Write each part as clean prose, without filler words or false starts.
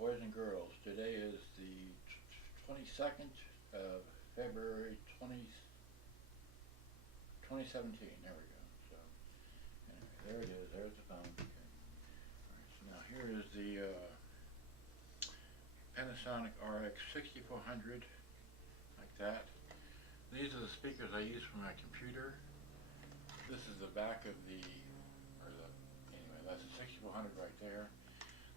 boys and girls. Today is the 22nd of February 2017. There we go. So, anyway, there it is. There's the phone. Okay. All right, so now here is the Panasonic RX-6400, like that. These are the speakers I use for my computer. This is the back of anyway, that's the 6400 right there.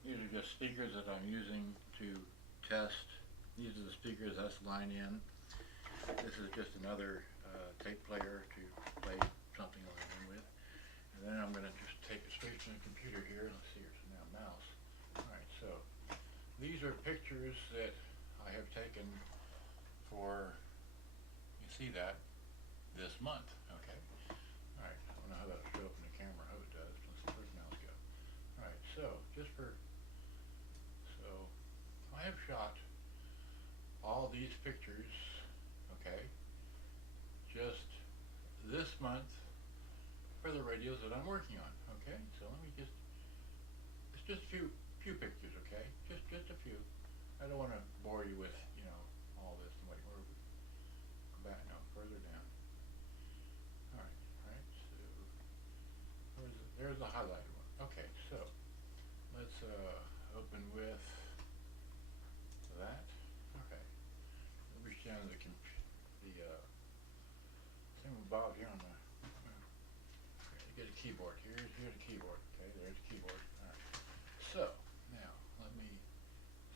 These are just speakers that I'm using to test. These are the speakers that's line in. This is just another tape player to play something along with. And then I'm going to just take it straight to the computer here. Let's see, here's now mouse. Alright, so these are pictures that I have taken for, you see that, this month. Okay. Alright, I don't know how that'll show up in the camera. I hope it does. Let's see, where's the mouse go? Alright, so I have shot all these pictures, okay, just this month for the radios that I'm working on. Okay, so let me it's just a few pictures, okay, just a few. I don't want to bore you with, all this. Wait, where are we? Go back now, further down. All right, so there's the highlighted one. Okay, so let's open with that. Okay, let me reach down to the thing with Bob here on the. Okay, get a keyboard. Here's the keyboard. Okay, there's the keyboard. All right. So now let me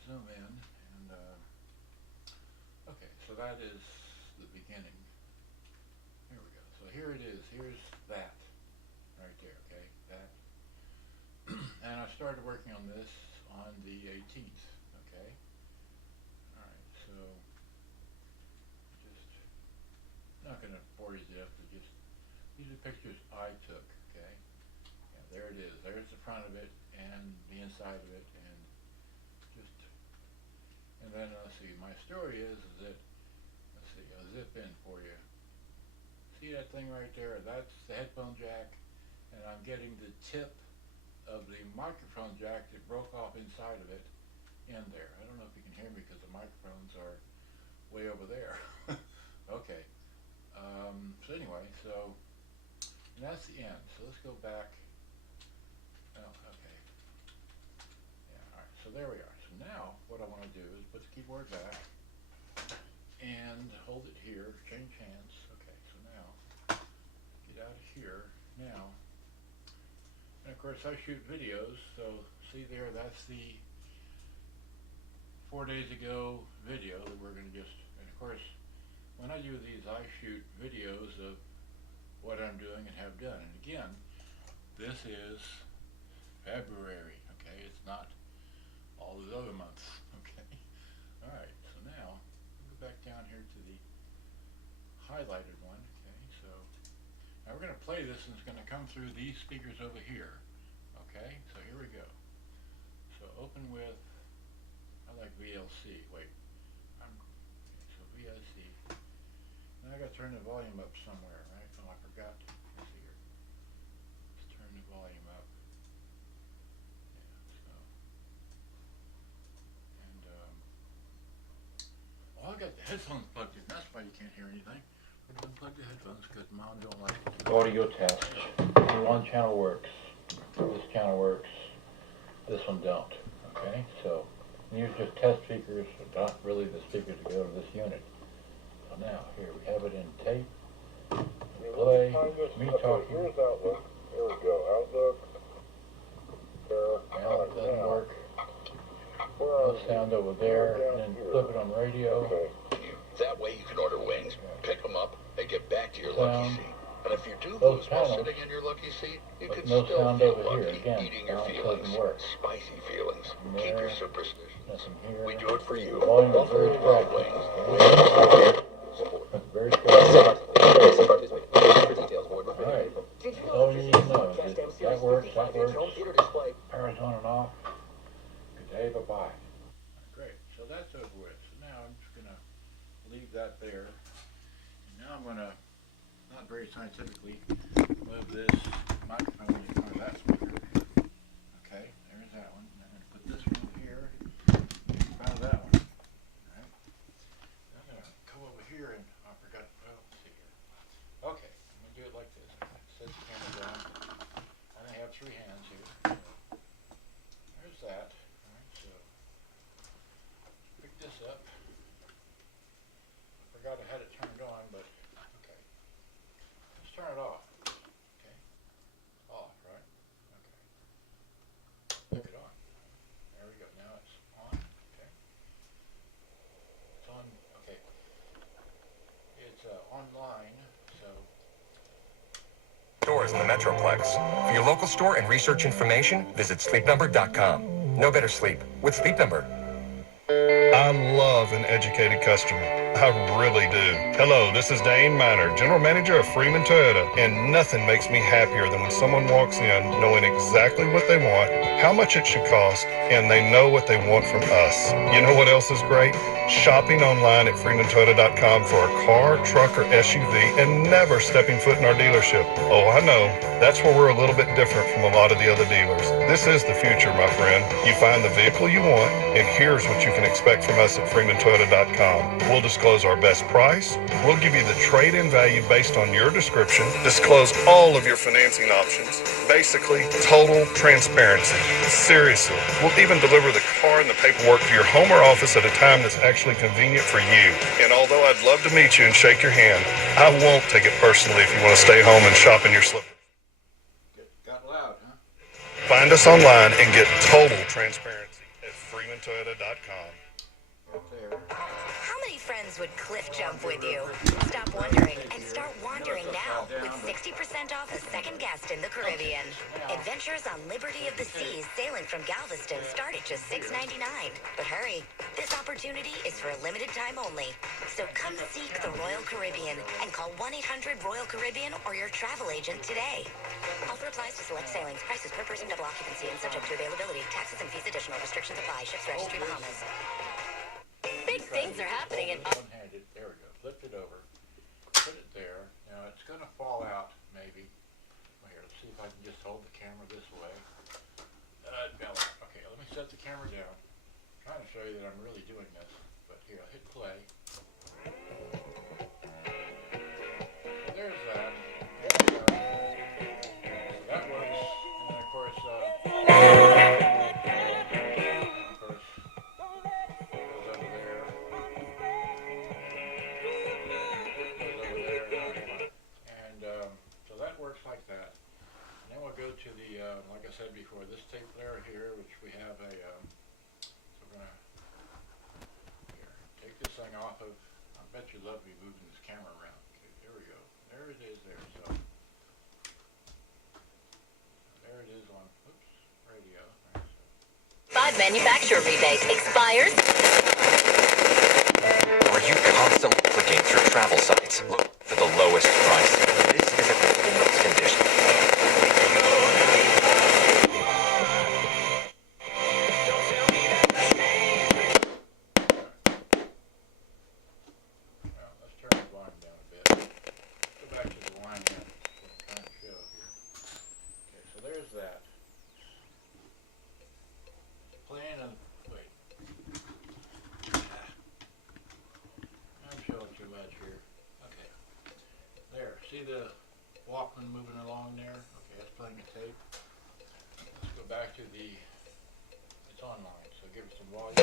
zoom in and. Okay, so that is the beginning. Here we go. So here it is. Here's that right there. Okay, that. And I started working on this on the 18th. Okay. All right. So just not going to bore you to death. These are pictures I took. Okay. Yeah, there it is. There's the front of it and the inside of it, and then let's see. My story is that let's see. I'll zip in for you. See that thing right there? That's the headphone jack, and I'm getting the tip of the microphone jack that broke off inside of it in there. I don't know if you can hear me because the microphones are way over there. Okay. So anyway, and that's the end. So let's go back. Oh, okay. Yeah, all right. So there we are. So now what I want to do is put the keyboard back and hold it here, change hands. Okay, so now get out of here. Now, and of course I shoot videos, so see there, that's the 4 days ago video that we're going to and of course when I do these I shoot videos of what I'm doing and have done. And again, this is February, okay? It's not all those other months, okay? All right, so now go back down here to the highlighted one, okay? So now we're going to play this, and it's going to come through these speakers over here, okay? So here we go. So open with, I like VLC. Wait, okay, so VLC. Now I got to turn the volume up somewhere, right? Oh, I forgot. Let's see here. Let's turn the volume up. Well, I got the headphones plugged in. That's why you can't hear anything. Unplug the headphones because Mom don't like it. Audio test. One channel works. This channel works. This one don't. Okay, so these are just test speakers, not really the speakers that go to this unit. So now here we have it in tape. Play. Me talking. Here's Outlook. Here we go. Outlook. Now it doesn't work. No sound over there, and then flip it on radio. Okay. That way you can order wings, pick them up, and get back to your Sound. lucky seat. And if you do Those lose while channels, sitting in your lucky seat, you but can no still sound feel over here. lucky Again, eating your sound feelings. doesn't work. Spicy feelings. There, Keep your superstitions. nothing here. We do it for you. Volume is very Buffalo Wild scratchy. Wings. Very scratchy. Alright, Did you all know you this need to know podcast is that M-Series works, 55-inch home theater display? power's on and off. Good day, bye-bye. Great, so that's over with. So now I'm just going to leave that there. And now I'm going to, not very scientifically, move this microphone in front of that speaker. Okay, there's that one. I'm going to put this one here. stores in the Metroplex. For your local store and research information, visit sleepnumber.com. No better sleep with Sleep Number. I love an educated customer. I really do. Hello, this is Dane Miner, General Manager of Freeman Toyota, and nothing makes me happier than when someone walks in knowing exactly what they want, how much it should cost, and they know what they want from us. You know what else is great? Shopping online at freemantoyota.com for a car, truck, or SUV and never stepping foot in our dealership. Oh, I know. That's where we're a little bit different from a lot of the other dealers. This is the future, my friend. You find the vehicle you want, and here's what you can expect from us at freemantoyota.com. We'll disclose our best price. We'll give you the trade-in value based on your description. Disclose all of your financing options. Basically, total transparency. Seriously. We'll even deliver the car and the paperwork to your home or office at a time that's actually convenient for you. And although I'd love to meet you and shake your hand, I won't take it personally if you want to stay home and shop in your slippers. Got loud, huh? Find us online and get total transparency at freemantoyota.com. Right there. How many friends would cliff jump with you? Stop wondering and start wandering now with 60% off a second guest in the Caribbean. Adventures on Liberty of the Seas sailing from Galveston start at just $6.99. But hurry, this opportunity is for a limited time only. So come seek the Royal Caribbean and call 1-800-ROYAL-CARIBBEAN or your travel agent today. Offer applies to select sailings. Prices per person, double occupancy, and subject to availability. Taxes and fees additional. Restrictions apply. Ships Registry, Bahamas. Big things are happening in... One-handed, there we go, flipped it over, put it there. Now it's going to fall out, maybe. Well, here, let's see if I can just hold the camera this way. It fell out. Okay, let me set the camera down. I'm trying to show you that I'm really doing this, but here, I'll hit play. So there's that. That works, and then of course, works like that. And then we'll go to the, like I said before, this tape player here, which we have a, so we're going to, here, take this thing off of, I bet you love me moving this camera around. Okay, there we go. There it is there. So, there it is on, oops, radio. Right, so. 5 manufacturer rebate expires. Are you constantly clicking through travel sites? Look for the lowest price. This is a performance condition. Well, let's turn the volume down a bit. Go back to the line here. That's what I'm trying to show here. Okay, so there's that. Playing on, wait. I'm showing too much here. Okay. There, see the Walkman moving along there? Okay, that's playing a tape. Let's go back to the, it's online, so give it some volume.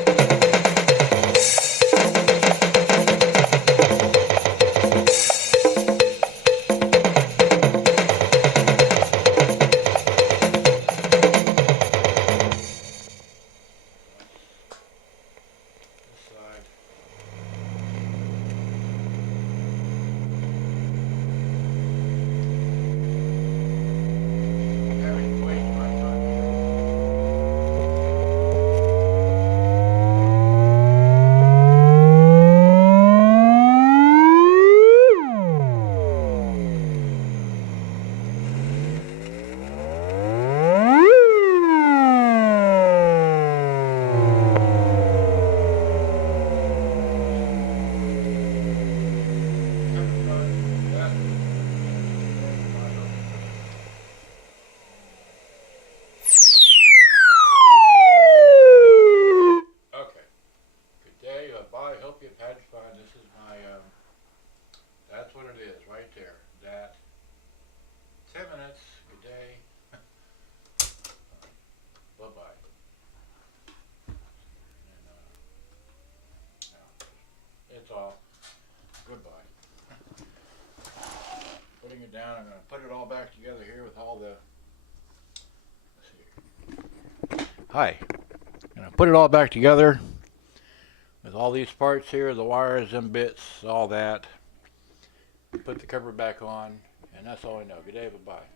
That's what it is, right there. That 10 minutes, good day. Bye-bye. And, no, it's off. Goodbye. Putting it down, I'm going to put it all back together here with all the... Let's see. Hi. I'm going to put it all back together with all these parts here, the wires and bits, all that. Put the cover back on, and that's all I know. Good day, bye-bye.